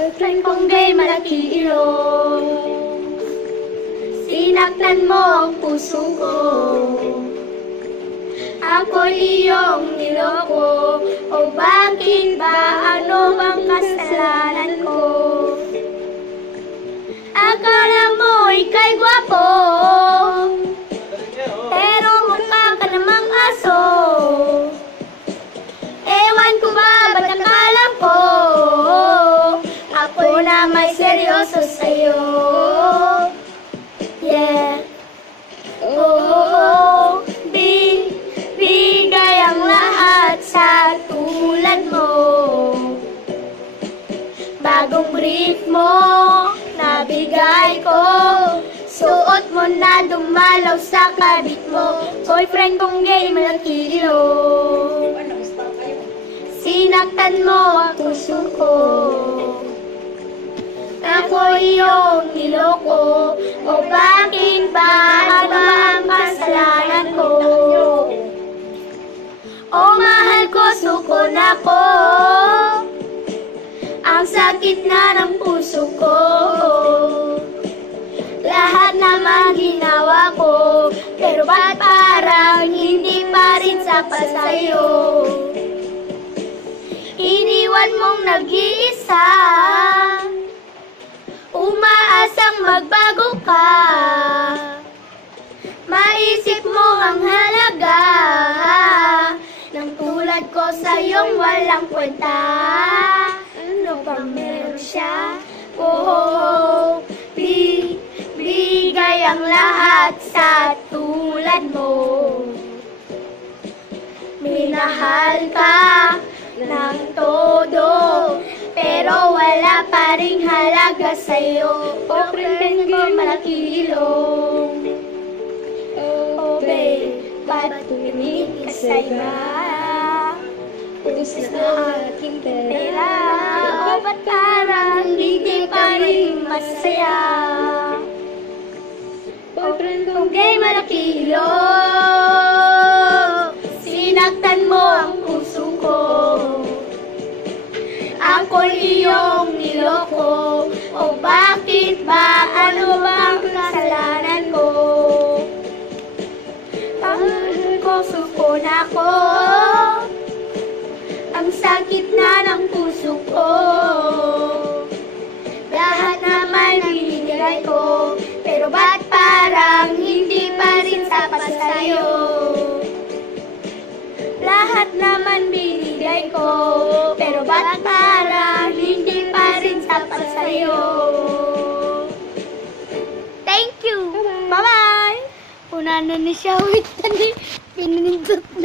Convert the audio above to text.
Boyfriend kong gay, malaki ilong. Sinaktan mo ang puso ko. Ako iyong niloko. O bakit ba? Ano bang kasalanan ko? Akala mo ika'y gwapo, pero mukha ka namang aso. Ewan ko ba, ba't akala ko ako na may seryoso sa'yo? Yeah. Oh, bigay ang lahat sa tulad mo. Bagong brief mo, nabigay ko. Suot mo na dumalaw sa kabit mo. Boyfriend kong gay, malaki ilong. Sinaktan mo ang puso ko. Ako iyong niloko. O bakit ba? Ano ba ang kasalanan ko? O mahal ko, suko na ko. Ang sakit na ng puso ko. Lahat naman ginawa ko, pero ba't parang hindi pa rin sapat sa'yo? Iniwan mong nag-iisa, umaasang magbago ka. Maisip mo ang halaga ng tulad ko sa'yong walang kwenta. Ano bang meron siya? Oh, bigay ang lahat sa tulad mo. Minahal ka ng todo, pero wala pa ring halaga sa'yo. Boyfriend ko, malaki ilong. Oh babe, ba't tumingin ka sa iba? Pusis na aking pera. O ba't parang hindi pa rin masaya? Boyfriend kong gay, malaki ilong. Sinaktan mo ang puso ko. Ako iyong niloko. O bakit ba? Ano bang kasalanan ko? Pangalaman ko, suko na ko. Ang sakit na ng puso ko. Lahat naman binigay ko, pero ba't parang hindi pa rin sapat sa'yo? Lahat naman binigay ko, pero ba't parang hindi pa rin sapat sa'yo? Thank you! Bye-bye! Una na ni siya, wait na ni pinindot na.